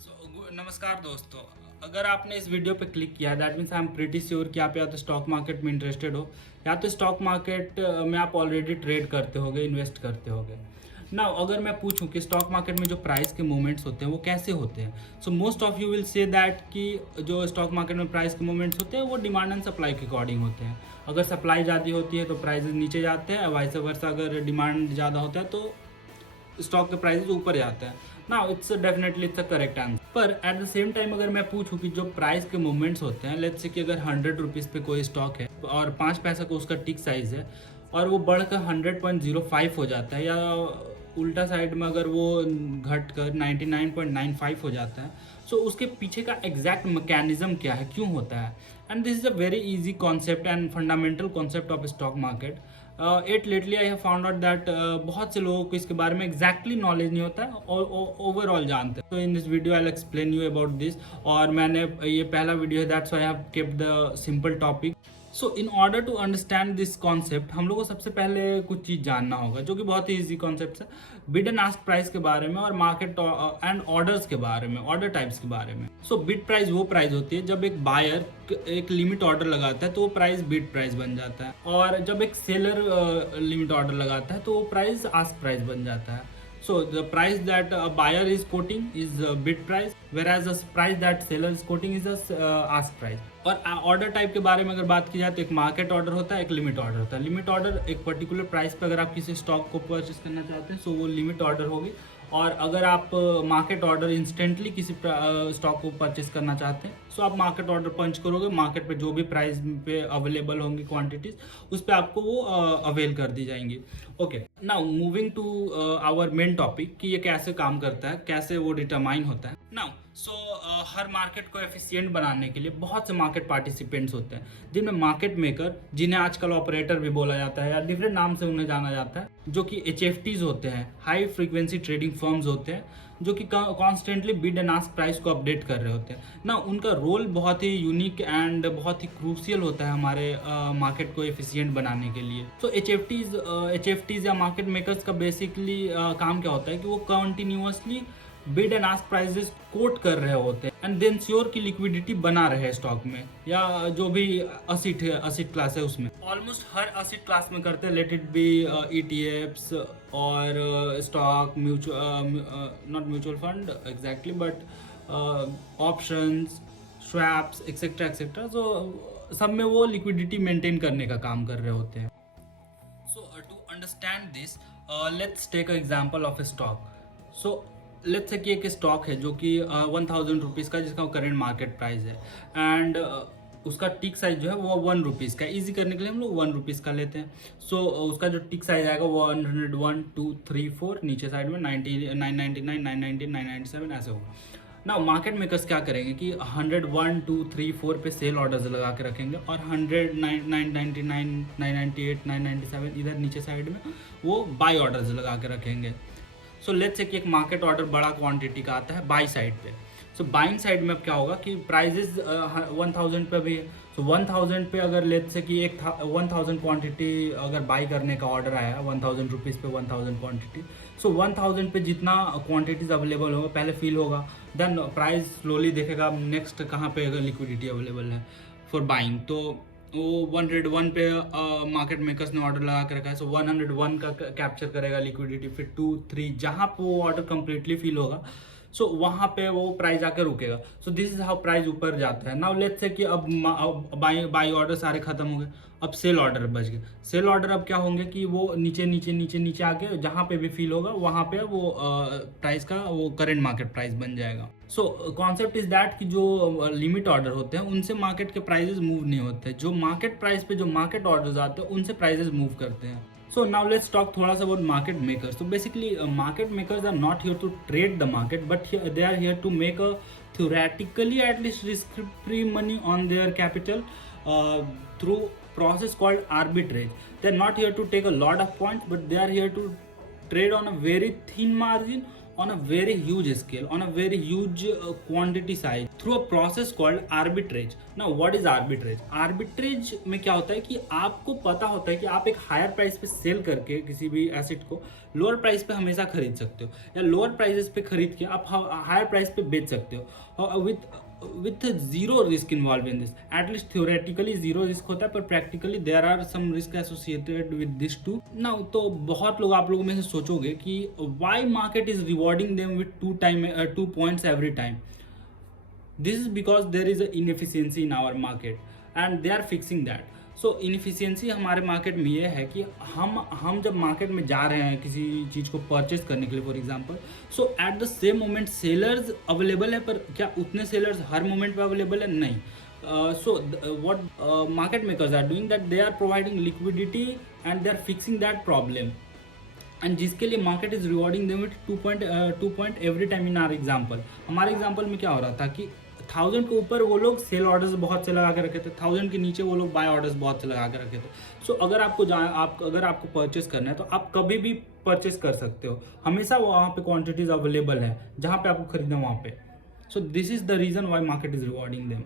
नमस्कार दोस्तों। अगर आपने इस वीडियो पे क्लिक किया that means I am pretty sure कि आप या तो स्टॉक मार्केट में इंटरेस्टेड हो या तो स्टॉक मार्केट में आप ऑलरेडी ट्रेड करते होगे, इन्वेस्ट करते होगे ना। अगर मैं पूछूं कि स्टॉक मार्केट में जो प्राइस के मूवमेंट्स होते हैं वो कैसे होते हैं, so most of you will say that कि जो स्टॉक मार्केट में प्राइस के मूवमेंट्स होते हैं वो डिमांड एंड सप्लाई के अकॉर्डिंग होते हैं। अगर सप्लाई ज़्यादा होती है तो प्राइजेज नीचे जाते हैं, वाइस वर्सा अगर डिमांड ज़्यादा होता है तो स्टॉक के प्राइसेस ऊपर जाते हैं ना। It's definitely it's a correct answer. पर एट द सेम टाइम अगर मैं पूछूं कि जो प्राइस के मूवमेंट्स होते हैं, लेट्स से कि अगर 100 रुपीज़ पे कोई स्टॉक है और 5 पैसा का उसका टिक साइज है और वो बढ़कर 100.05 हो जाता है, या उल्टा साइड में अगर वो घट कर 99.95 हो जाता है, सो उसके पीछे का एग्जैक्ट मैकेनिज्म क्या है, क्यों होता है। And this is a very easy concept and fundamental concept of stock market. It lately I have found out that बहुत से लोगों को इसके बारे में एग्जैक्टली नॉलेज नहीं होता है और ओवरऑल जानते हैं। तो in this video I will explain you about this. और मैंने ये पहला वीडियो है, that's why I have kept the simple topic. So in order to understand this concept हम लोग को सबसे पहले कुछ चीज़ जानना होगा जो कि बहुत ही ईजी कॉन्सेप्ट है, बिड एंड आस्क प्राइस के बारे में और मार्केट एंड ऑर्डर्स के बारे में, ऑर्डर टाइप्स के बारे में। सो बिड प्राइस वो प्राइस होती है जब एक बायर एक लिमिट ऑर्डर लगाता है तो वो प्राइस बिड प्राइस बन जाता है, और जब एक सेलर लिमिट ऑर्डर लगाता है तो वो प्राइस आस्क प्राइस बन जाता है। So the price that a buyer is quoting is a bid price, whereas the price that seller is quoting is a ask price. और ऑर्डर टाइप के बारे में अगर बात की जाए तो एक मार्केट ऑर्डर होता है, एक लिमिट ऑर्डर होता है। लिमिट ऑर्डर एक पर्टिकुलर प्राइस पे अगर आप किसी स्टॉक को परचेस करना चाहते हैं सो वो लिमिट ऑर्डर होगी, और अगर आप मार्केट ऑर्डर इंस्टेंटली किसी स्टॉक को परचेस करना चाहते हैं सो आप मार्केट ऑर्डर पंच करोगे, मार्केट पे जो भी प्राइस पे अवेलेबल होंगी क्वांटिटीज उस पर आपको वो अवेल कर दी जाएंगी। Okay, now moving to our main topic कि ये कैसे काम करता है, कैसे वो डिटरमाइन होता है। नाउ सो हर मार्केट को एफिशिएंट बनाने के लिए बहुत से मार्केट पार्टिसिपेंट्स होते हैं, जिनमें मार्केट मेकर, जिन्हें आजकल ऑपरेटर भी बोला जाता है या डिफरेंट नाम से उन्हें जाना जाता है, जो कि HFTs होते हैं, हाई फ्रीक्वेंसी ट्रेडिंग फर्म्स होते हैं, जो कि constantly bid and ask price को अपडेट कर रहे होते हैं ना। उनका रोल बहुत ही यूनिक एंड बहुत ही क्रूशियल होता है हमारे मार्केट को एफिशिएंट बनाने के लिए। तो एच एफ टीज या मार्केट मेकर्स का बेसिकली काम क्या होता है कि वो continuously bid and ask prices quote कर रहे होते हैं एंड देन श्योर की लिक्विडिटी बना रहे स्टॉक में, या जो भी असिट क्लास है उसमें। ऑलमोस्ट हर असिट क्लास में करते हैं, लेट इट बी ETFs और stock, not mutual fund exactly but options, swaps etcetera etcetera. तो सब में वो लिक्विडिटी मेंटेन करने का काम कर रहे होते हैं। So to understand this, let's take an example of a stock. So let's say कि एक स्टॉक है जो कि 1000 रुपीज़ का, जिसका करंट मार्केट प्राइस है, एंड उसका टिक साइज जो है वो 1 रुपीज़ का। इजी करने के लिए हम लोग 1 रुपीज़ का लेते हैं। सो उसका जो टिक साइज आएगा 100, 1, 2, 3, 4, नीचे साइड में 90, 999, 990, 997 ऐसे होगा ना। मार्केट मेकर्स क्या करेंगे कि 100, 1, 2, 3, 4 पे सेल ऑर्डर्स लगा के रखेंगे, और 100, 999, 998, 997 इधर नीचे साइड में वो बाई ऑर्डर्स लगा के रखेंगे। सो लेट्स से कि एक मार्केट ऑर्डर बड़ा क्वांटिटी का आता है बाई साइड पे। सो बाइंग साइड में अब क्या होगा कि प्राइजेस 1000 पे भी है। सो 1000 पे अगर लेट्स से कि एक 1000 क्वांटिटी अगर बाई करने का ऑर्डर आया 1000 रुपीज़ पे 1000 क्वांटिटी, सो 1000 पे जितना क्वांटिटीज अवेलेबल होगा पहले फिल होगा, देन प्राइस स्लोली देखेगा नेक्स्ट कहाँ पे लिक्विडिटी अवेलेबल है फॉर बाइंग। तो वो 101 पे मार्केट मेकर्स ने ऑर्डर लगा के रखा है, सो 101 का कैप्चर करेगा लिक्विडिटी, फिर 2, 3 जहाँ पे वो ऑर्डर कंप्लीटली फिल होगा सो वहाँ पे वो प्राइस आकर रुकेगा। सो दिस इज हाउ प्राइस ऊपर जाता है। नाउ लेट्स से कि अब बाई ऑर्डर सारे खत्म हो गए, अब सेल ऑर्डर बच गए। सेल ऑर्डर अब क्या होंगे कि वो नीचे नीचे नीचे नीचे आके जहाँ पे भी फील होगा वहाँ पे वो प्राइस का वो करंट मार्केट प्राइस बन जाएगा। सो कॉन्सेप्ट इज दैट कि जो लिमिट ऑर्डर होते हैं उनसे मार्केट के प्राइजेस मूव नहीं होते, जो मार्केट प्राइस पे जो मार्केट ऑर्डर्स आते हैं उनसे प्राइजेस मूव करते हैं। So now let's talk थोड़ा सा about market makers. So basically market makers are not here to trade the market, but they are here to make a theoretically at least risk-free money on their capital through process called arbitrage. They are not here to take a lot of points, but they are here to trade on a very thin margin on a very huge scale, on a very huge quantity size through a process called arbitrage. Now what is arbitrage? Arbitrage में क्या होता है कि आपको पता होता है कि आप एक हायर प्राइस पे सेल करके किसी भी एसेट को लोअर प्राइस पे हमेशा खरीद सकते हो, या लोअर प्राइसेस पे खरीद के आप हायर प्राइस पे बेच सकते हो with zero risk involved in this. At least theoretically zero risk होता है, पर practically there are some risk associated with this too. Now तो बहुत लोग आप लोगों में से सोचोगे कि why market is rewarding them with 2 points every time. This is because there is a inefficiency in our market and they are fixing that. So inefficiency हमारे मार्केट में ये है कि हम जब मार्केट में जा रहे हैं किसी चीज़ को परचेज करने के लिए for example, so at the same moment sellers available है, पर क्या उतने सेलर्स हर मोमेंट पे अवेलेबल है? नहीं. So what market makers are doing that they are providing liquidity and they are fixing that problem, and जिसके लिए market is rewarding them with 2 point every time. In our example, हमारे example में क्या हो रहा था कि 1000 के ऊपर वो लोग सेल ऑर्डर्स बहुत से लगा के रखे थे, 1000 के नीचे वो लोग बाय ऑर्डर्स बहुत से लगा के रखे थे. सो अगर आपको परचेस करना है तो आप कभी भी परचेस कर सकते हो, हमेशा वहाँ पे क्वांटिटीज अवेलेबल है, जहाँ पे आपको खरीदना वहाँ पे. So this is the reason why market is rewarding them.